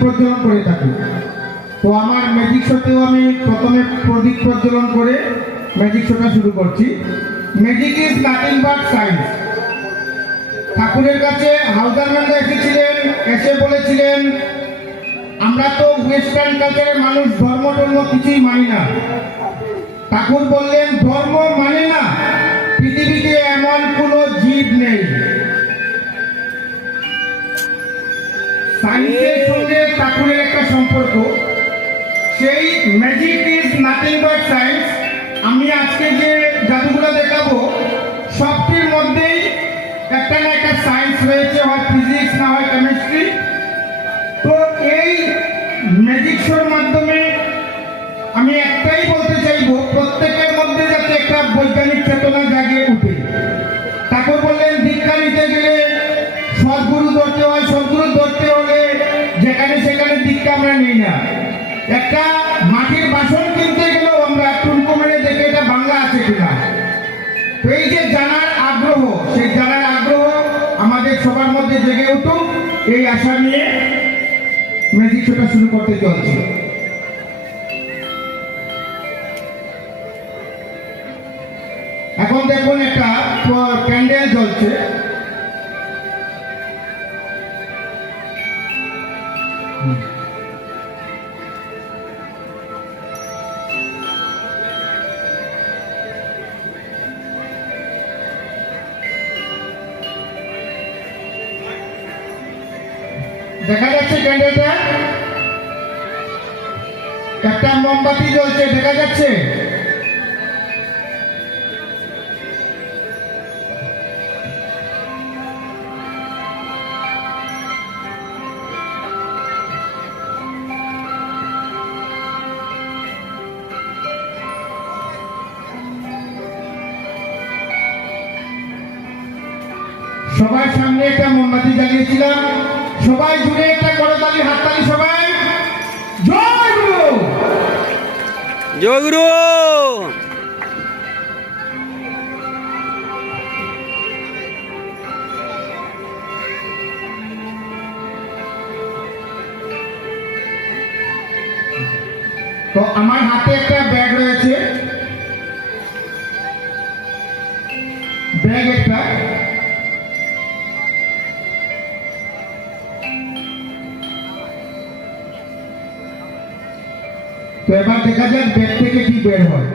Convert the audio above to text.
প্রজ্বলন করে থাকি। তো আমার ম্যাজিক শোতেও আমি প্রথমে প্রদীপ প্রজ্বলন করে ম্যাজিক শোটা শুরু করছি। Magic is nothing but science. ঠাকুরের কাছে হালদারম্যানরা এসেছিলেন, এসে বলেছিলেন আমরা তো ওয়েস্টার্ন কালচারের মানুষ, ধর্ম টর্ম কিছুই মানি না। ঠাকুর বললেন ধর্ম মানে না, পৃথিবীতে এমন কোনো জীব নেই। সায়েন্সের সঙ্গে ঠাকুরের একটা সম্পর্ক, সেই magic is nothing but science. আমি আজকে যে জাদুগুলো দেখাবো সবটির মধ্যেই একটা না একটা সায়েন্স রয়েছে, হয় ফিজিক্স না হয় কেমিস্ট্রি। তো এই ম্যাজিক শোর মাধ্যমে আমি একটাই বলতে চাইবো, প্রত্যেকের মধ্যে যাতে একটা বৈজ্ঞানিক চেতনা জাগে উঠে। ঠাকুর বললেন দীক্ষা নিতে গেলে সদ্গুরু ধরতে হয়, সদ্গুরু ধরতে হলে যেখানে সেখানে দীক্ষা আমরা নিই না। একটা মাটির বাসন কিনতে গেলেও আমরা টুনকো মেরে দেখে এটা বাংলা আছে কিনা। তো এই যে জানার আগ্রহ, সেই জানার আগ্রহ আমাদের সবার মধ্যে জেগে উঠুক, এই আশা নিয়ে ম্যাজিক শোটা শুরু করতে চলছে। এখন দেখুন একটা ক্যান্ডেল জ্বলছে। দেখা যাচ্ছে ক্যান্ডেলটা, একটা মোমবাতি জ্বলছে, দেখা যাচ্ছে। সবার সামনে একটা মোমবাতি জ্বালিয়েছিলাম। সবাই জুড়ে একটা করতালি, হাততালি সবাই। জয় গুরু, জয় গুরু। তো আমার হাতে একটা ব্যাগ রয়েছে, ব্যাগ একটা। তো এবার দেখা যাক ব্যাগ থেকে কি বের হয়।